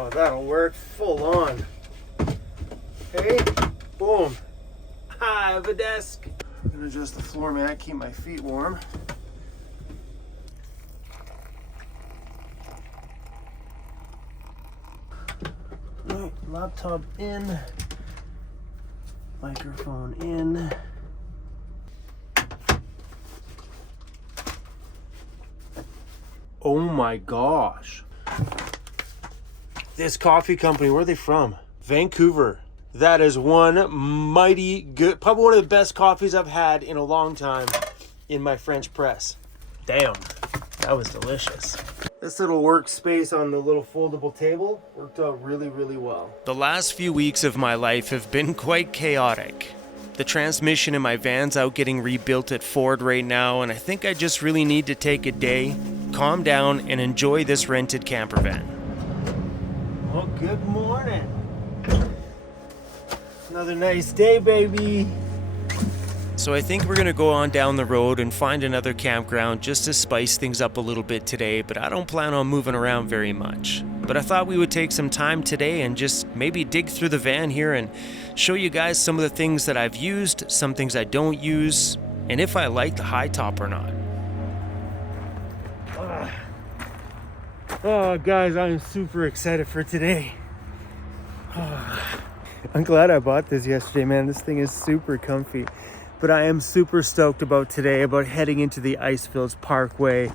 Oh, that'll work full on. Okay, boom. I have a desk. I'm gonna adjust the floor mat, keep my feet warm. Right, laptop in, microphone in. Oh my gosh. This coffee company, where are they from? Vancouver. That is one mighty good, probably one of the best coffees I've had in a long time in my French press. Damn, that was delicious. This little workspace on the little foldable table worked out really, really well. The last few weeks of my life have been quite chaotic. The transmission in my van's out getting rebuilt at Ford right now, and I think I just really need to take a day, calm down, and enjoy this rented camper van. Well, good morning. Another nice day, baby. So I think we're gonna go on down the road and find another campground just to spice things up a little bit today, but I don't plan on moving around very much. But I thought we would take some time today and just maybe dig through the van here and show you guys some of the things that I've used, some things I don't use, and if I like the high top or not. Oh, guys, I'm super excited for today. I'm glad I bought this yesterday, man. This thing is super comfy. But I am super stoked about today, about heading into the Icefields Parkway.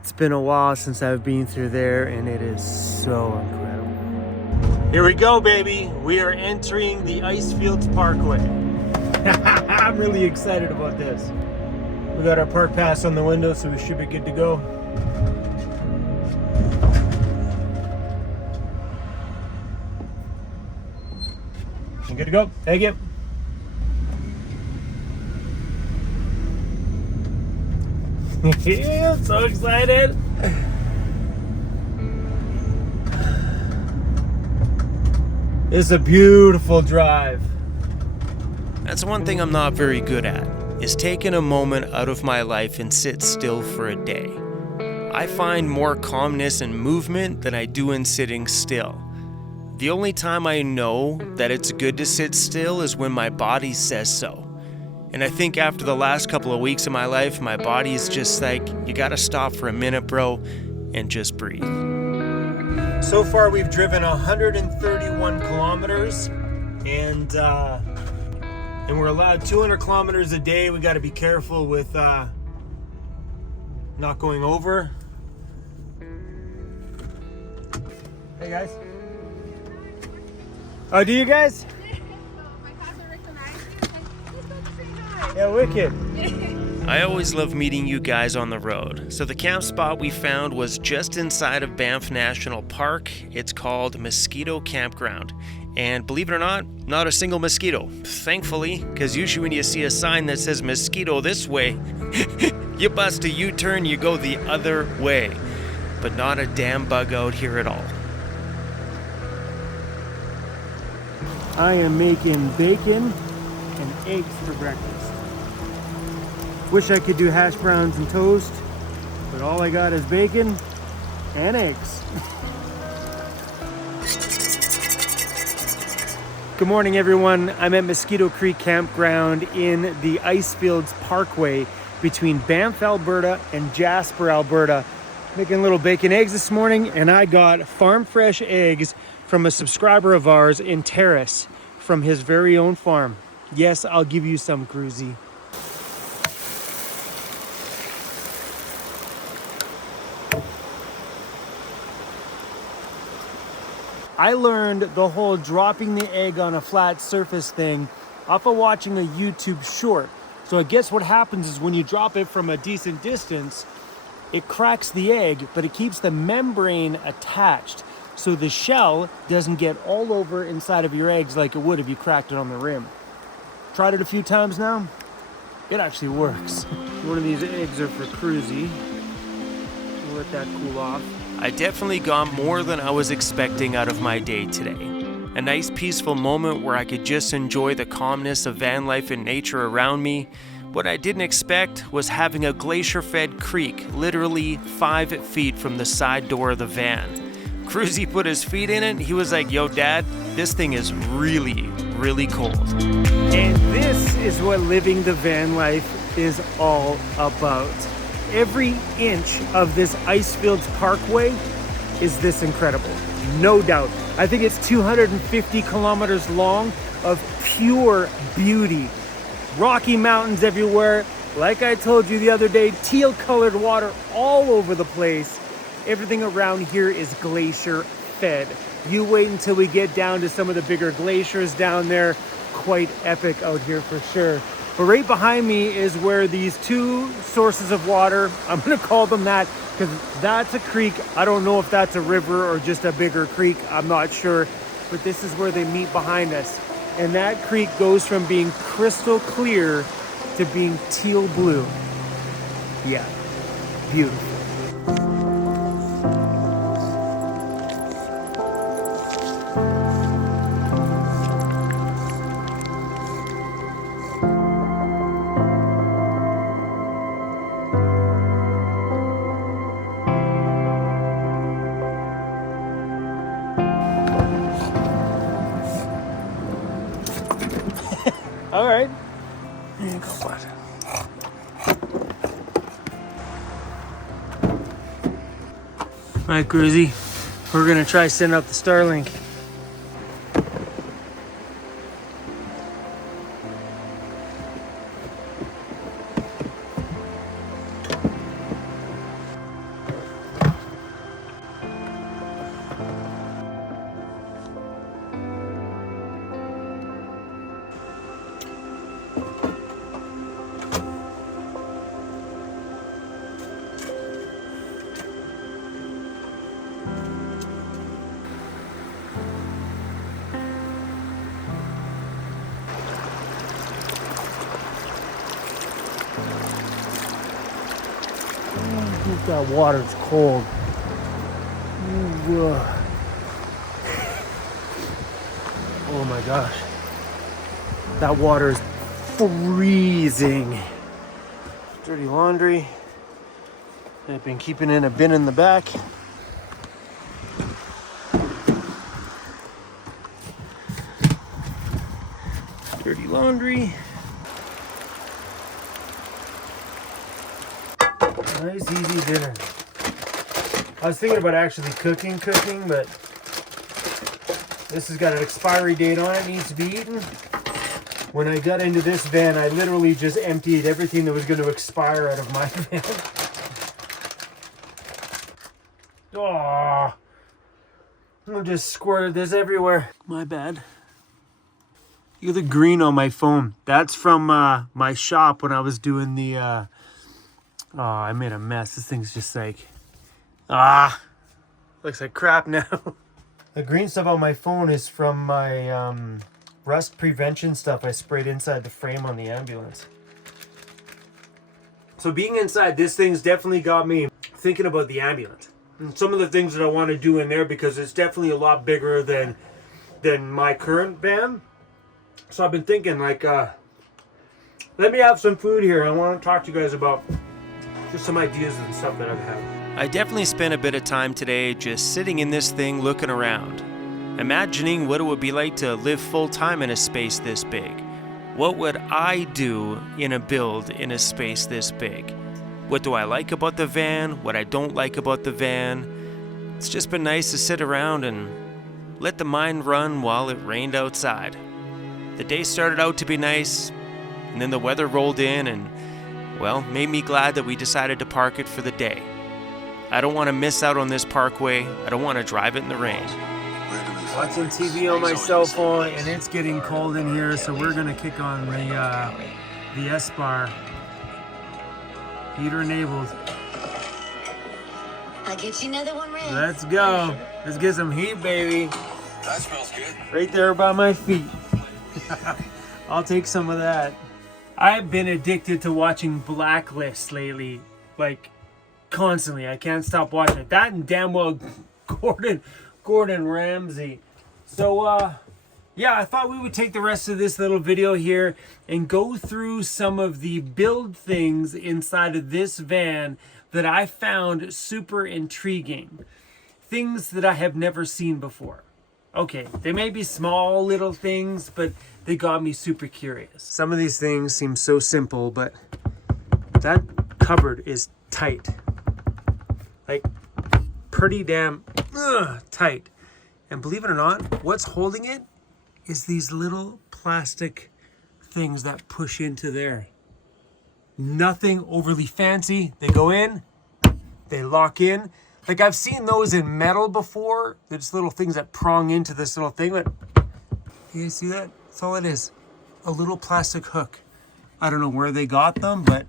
It's been a while since I've been through there, and it is so incredible. Here we go, baby. We are entering the Icefields Parkway. I'm really excited about this. We got our park pass on the window, so we should be good to go. I'm good to go. Thank you. I'm so excited. It's a beautiful drive. That's one thing I'm not very good at, is taking a moment out of my life and sit still for a day. I find more calmness and movement than I do in sitting still. The only time I know that it's good to sit still is when my body says so. And I think after the last couple of weeks of my life, my body is just like, you gotta stop for a minute, bro, and just breathe. So far, we've driven 131 kilometers, and we're allowed 200 kilometers a day. We gotta be careful with not going over. Hey guys. Oh, do you guys? Yeah, wicked. I always love meeting you guys on the road. So the camp spot we found was just inside of Banff National Park. It's called Mosquito Campground. And believe it or not a single mosquito. Thankfully, because usually when you see a sign that says mosquito this way, you bust a U-turn, you go the other way. But not a damn bug out here at all. I am making bacon and eggs for breakfast. Wish I could do hash browns and toast, but all I got is bacon and eggs. Good morning, everyone. I'm at Mosquito Creek Campground in the Icefields Parkway between Banff, Alberta and Jasper, Alberta. Making little bacon eggs this morning, and I got farm fresh eggs from a subscriber of ours in Terrace from his very own farm. Yes, I'll give you some, Cruzy. I learned the whole dropping the egg on a flat surface thing off of watching a YouTube short. So I guess what happens is when you drop it from a decent distance, it cracks the egg, but it keeps the membrane attached. So the shell doesn't get all over inside of your eggs like it would if you cracked it on the rim. Tried it a few times now. It actually works. One of these eggs are for Cruzy. We'll let that cool off. I definitely got more than I was expecting out of my day today. A nice peaceful moment where I could just enjoy the calmness of van life and nature around me. What I didn't expect was having a glacier-fed creek literally 5 feet from the side door of the van. Cruzy put his feet in it. He was like, yo, Dad, this thing is really, really cold. And this is what living the van life is all about. Every inch of this Icefields Parkway is this incredible, no doubt. I think it's 250 kilometers long of pure beauty. Rocky mountains everywhere. Like I told you the other day, teal colored water all over the place. Everything around here is glacier fed. You wait until we get down to some of the bigger glaciers down there. Quite epic out here for sure. But right behind me is where these two sources of water, I'm gonna call them that because that's a creek. I don't know if that's a river or just a bigger creek, I'm not sure. But this is where they meet behind us. And that creek goes from being crystal clear to being teal blue. Yeah, beautiful. All right. Here you go, bud. All right, Cruzy, we're gonna try setting up the Starlink. That water's cold. Ooh, oh my gosh. That water is freezing. Dirty laundry. I've been keeping in a bin in the back. Dirty laundry. Nice easy dinner. I was thinking about actually cooking, but this has got an expiry date on it, needs to be eaten. When I got into this van, I literally just emptied everything that was going to expire out of my van. Oh, I just squirted this everywhere. My bad. Look at the green on my phone. That's from my shop when I was doing the... Oh, I made a mess. This thing's just like, looks like crap now. The green stuff on my phone is from my rust prevention stuff I sprayed inside the frame on the ambulance. So being inside this thing's definitely got me thinking about the ambulance. And some of the things that I want to do in there because it's definitely a lot bigger than my current van. So I've been thinking like, let me have some food here. I want to talk to you guys about just some ideas and stuff that I've had. I definitely spent a bit of time today just sitting in this thing looking around, imagining what it would be like to live full-time in a space this big. What would I do in a build in a space this big? What do I like about the van? What I don't like about the van? It's just been nice to sit around and let the mind run while it rained outside. The day started out to be nice, and then the weather rolled in and well, made me glad that we decided to park it for the day. I don't want to miss out on this parkway. I don't want to drive it in the rain. Watching TV on my cell phone, and it's getting cold in here, so we're gonna kick on the S-Bar. Heater enabled. I'll get you another one, Ray. Let's go. Let's get some heat, baby. That smells good. Right there by my feet. I'll take some of that. I've been addicted to watching Blacklist lately, like constantly. I can't stop watching it. That and damn well Gordon Ramsay. So yeah, I thought we would take the rest of this little video here and go through some of the build things inside of this van that I found super intriguing. things that I have never seen before. Okay, they may be small little things, but they got me super curious. Some of these things seem so simple, but that cupboard is tight. Like, pretty damn tight. And believe it or not, what's holding it is these little plastic things that push into there. Nothing overly fancy. They go in, they lock in. Like, I've seen those in metal before. There's little things that prong into this little thing, but you see that? That's all it is. A little plastic hook. I don't know where they got them, but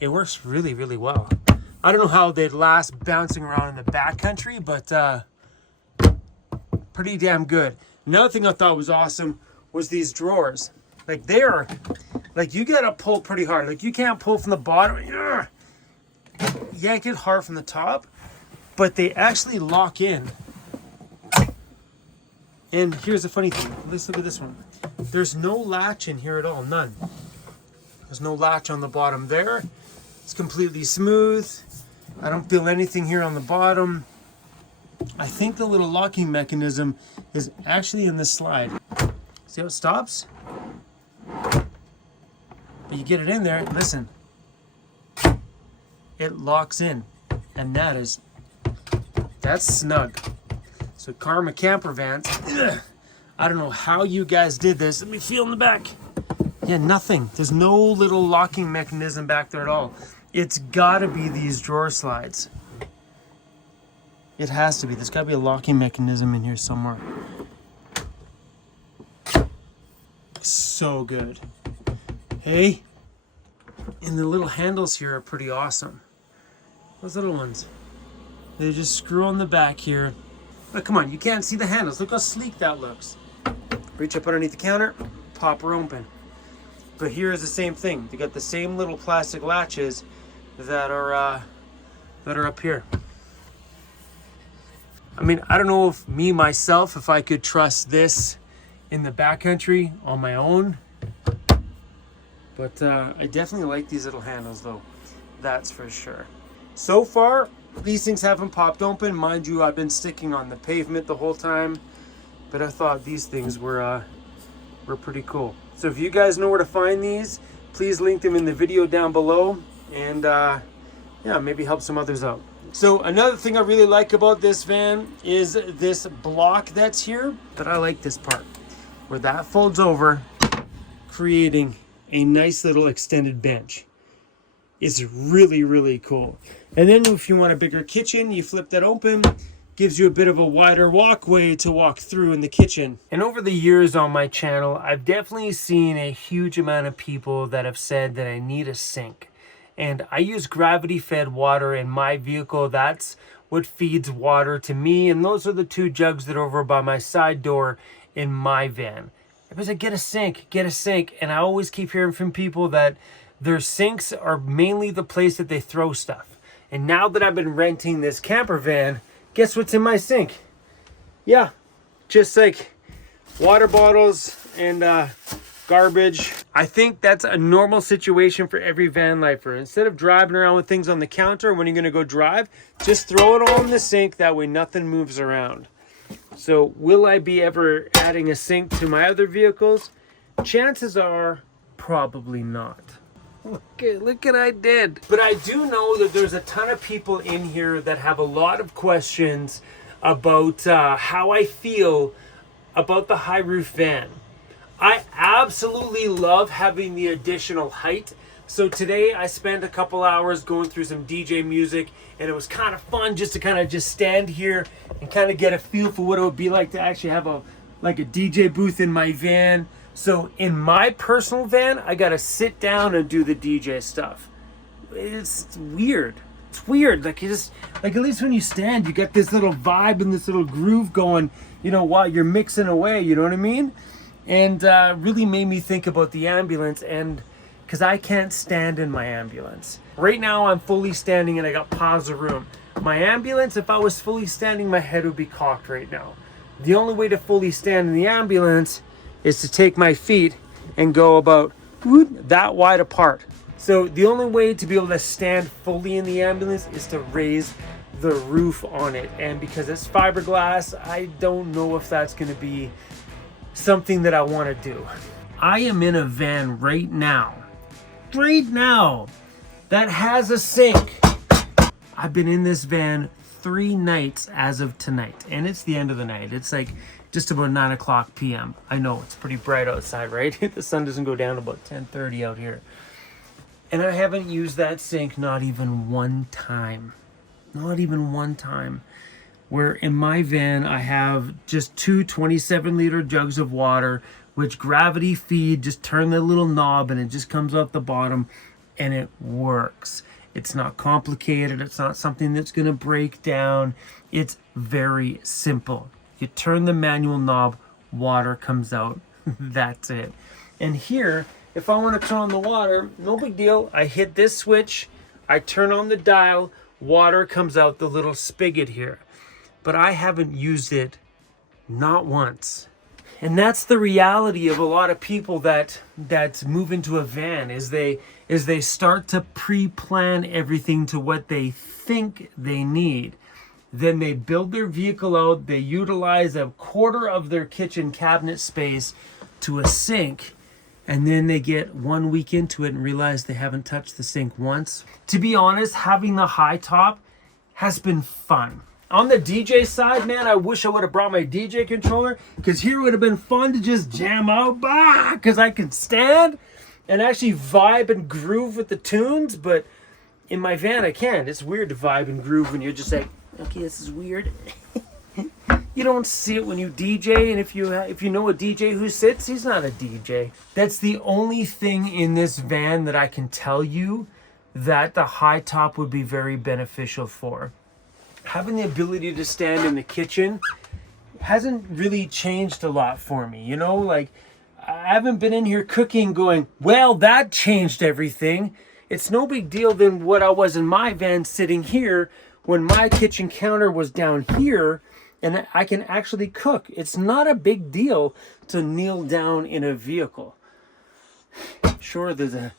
it works really, really well. I don't know how they'd last bouncing around in the backcountry, but pretty damn good. Another thing I thought was awesome was these drawers. Like, they're, like, you gotta pull pretty hard. Like, you can't pull from the bottom. Yank it hard from the top, but they actually lock in. And here's the funny thing. Let's look at this one. There's no latch in here at all. None. There's no latch on the bottom there. It's completely smooth. I don't feel anything here on the bottom. I think the little locking mechanism is actually in this slide. See how it stops? But you get it in there, listen. It locks in, and that's snug. So Karma camper vans, I don't know how you guys did this. Let me feel in the back. Yeah, nothing. There's no little locking mechanism back there at all. It's gotta be these drawer slides. It has to be. There's gotta be a locking mechanism in here somewhere. So good. Hey, and the little handles here are pretty awesome. Those little ones. They just screw on the back here. But come on, you can't see the handles. Look how sleek that looks. Reach up underneath the counter, pop her open. But here is the same thing. They got the same little plastic latches that are up here. I mean, I don't know if myself, if I could trust this in the backcountry on my own. But I definitely like these little handles though. That's for sure. So far, these things haven't popped open. Mind you, I've been sticking on the pavement the whole time. But I thought these things were pretty cool. So if you guys know where to find these, please link them in the video down below. And yeah, maybe help some others out. So another thing I really like about this van is this block that's here. But I like this part, where that folds over, creating a nice little extended bench. It's really, really cool. And then if you want a bigger kitchen, you flip that open, gives you a bit of a wider walkway to walk through in the kitchen. And over the years on my channel, I've definitely seen a huge amount of people that have said that I need a sink. And I use gravity-fed water in my vehicle. That's what feeds water to me. And those are the two jugs that are over by my side door in my van. Everybody's like, get a sink, get a sink. And I always keep hearing from people that their sinks are mainly the place that they throw stuff. And now that I've been renting this camper van, guess what's in my sink? Yeah, just like water bottles and garbage. I think that's a normal situation for every van lifer. Instead of driving around with things on the counter when you're gonna go drive, just throw it all in the sink. That way nothing moves around. So will I be ever adding a sink to my other vehicles? Chances are probably not. Okay, look what I did. But I do know that there's a ton of people in here that have a lot of questions about how I feel about the high roof van. I absolutely love having the additional height. So today I spent a couple hours going through some DJ music, and it was kind of fun just to kind of just stand here and kind of get a feel for what it would be like to actually have a DJ booth in my van. So in my personal van, I gotta sit down and do the DJ stuff. It's weird. It's weird. Like you just, like at least when you stand, you get this little vibe and this little groove going, you know, while you're mixing away, you know what I mean? And really made me think about the ambulance, and because I can't stand in my ambulance. Right now I'm fully standing and I got piles of room. My ambulance, if I was fully standing, my head would be cocked right now. The only way to fully stand in the ambulance is to take my feet and go about that wide apart. So the only way to be able to stand fully in the ambulance is to raise the roof on it. And because it's fiberglass, I don't know if that's going to be something that I want to do. I am in a van right now, that has a sink. I've been in this van 3 nights as of tonight, and it's the end of the night. It's like just about 9 o'clock p.m. I know it's pretty bright outside, right? The sun doesn't go down about 10:30 out here. And I haven't used that sink not even one time. Not even one time. Where in my van, I have just 2 27-liter jugs of water, which gravity feed, just turn the little knob and it just comes out the bottom and it works. It's not complicated. It's not something that's going to break down. It's very simple. You turn the manual knob, water comes out. That's it. And here, if I want to turn on the water, no big deal. I hit this switch, I turn on the dial, water comes out the little spigot here. But I haven't used it not once. And that's the reality of a lot of people that move into a van, is they start to pre-plan everything to what they think they need. Then they build their vehicle out, they utilize a quarter of their kitchen cabinet space to a sink, and then they get 1 week into it and realize they haven't touched the sink once. To be honest, having the high top has been fun. On the DJ side, man, I wish I would have brought my DJ controller, because here would have been fun to just jam out, because I can stand and actually vibe and groove with the tunes. But in my van, I can't. It's weird to vibe and groove when you're just like, okay, this is weird. You don't see it when you DJ, and if you know a DJ who sits, he's not a DJ. That's the only thing in this van that I can tell you that the high top would be very beneficial for. Having the ability to stand in the kitchen hasn't really changed a lot for me. You know, like, I haven't been in here cooking going, well, that changed everything. It's no big deal than what I was in my van sitting here when my kitchen counter was down here and I can actually cook. It's not a big deal to kneel down in a vehicle. Sure, there's a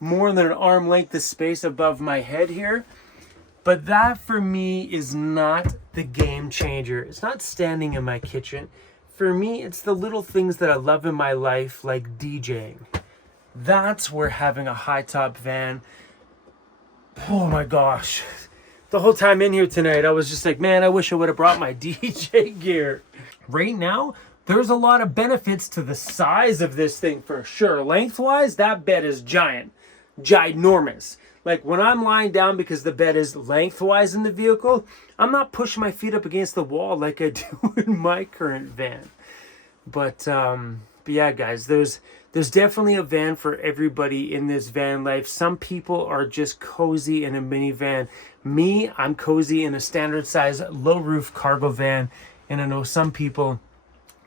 more than an arm length of space above my head here. But that for me is not the game changer. It's not standing in my kitchen. For me, it's the little things that I love in my life, like DJing. That's where having a high top van, oh my gosh. The whole time in here tonight, I was just like, man, I wish I would have brought my DJ gear. Right now, there's a lot of benefits to the size of this thing for sure. Lengthwise, that bed is ginormous. Like when I'm lying down, because the bed is lengthwise in the vehicle, I'm not pushing my feet up against the wall like I do in my current van. But yeah, guys, there's definitely a van for everybody in this van life. Some people are just cozy in a minivan. Me, I'm cozy in a standard size low roof cargo van. And I know some people,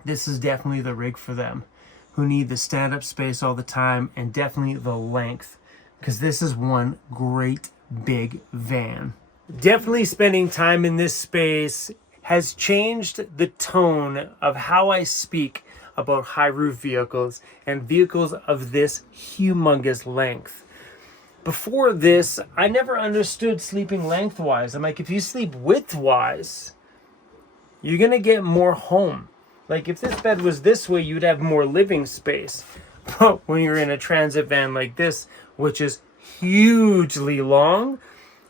this is definitely the rig for them, who need the stand-up space all the time and definitely the length. Because this is one great big van. Definitely spending time in this space has changed the tone of how I speak about high roof vehicles and vehicles of this humongous length. Before this, I never understood sleeping lengthwise. I'm like, if you sleep widthwise, you're gonna get more home. Like if this bed was this way, you'd have more living space. But when you're in a transit van like this, which is hugely long,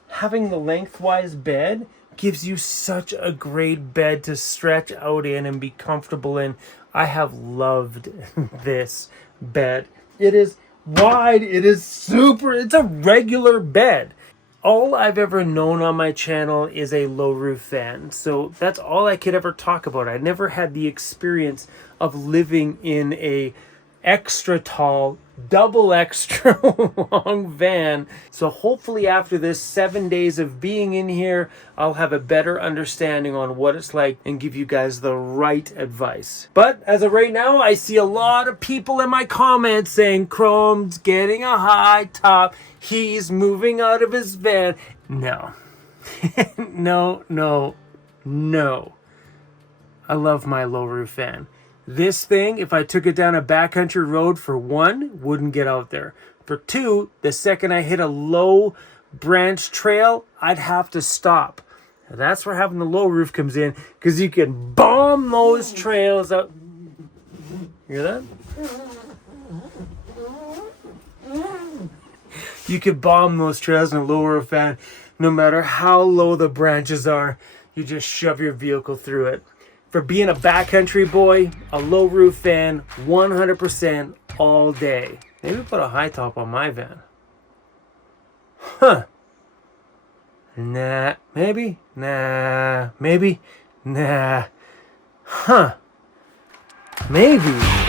having the lengthwise bed gives you such a great bed to stretch out in and be comfortable in. I have loved this bed. It is wide, it is super, it's a regular bed. All I've ever known on my channel is a low roof van. So that's all I could ever talk about. I never had the experience of living in a extra tall, double extra long van. So hopefully after this 7 days of being in here, I'll have a better understanding on what it's like and give you guys the right advice. But as of right now, I see a lot of people in my comments saying Chrome's getting a high top, he's moving out of his van. No. No. I love my low roof van. This thing, if I took it down a backcountry road, for one, wouldn't get out there. For two, the second I hit a low branch trail, I'd have to stop. That's where having the low roof comes in, because you can bomb those trails out. Hear that? You could bomb those trails in a low roof van. No matter how low the branches are, you just shove your vehicle through it. For being a backcountry boy, a low roof van, 100% all day. Maybe put a high top on my van. Huh. Nah. Maybe? Nah. Maybe? Nah. Huh. Maybe.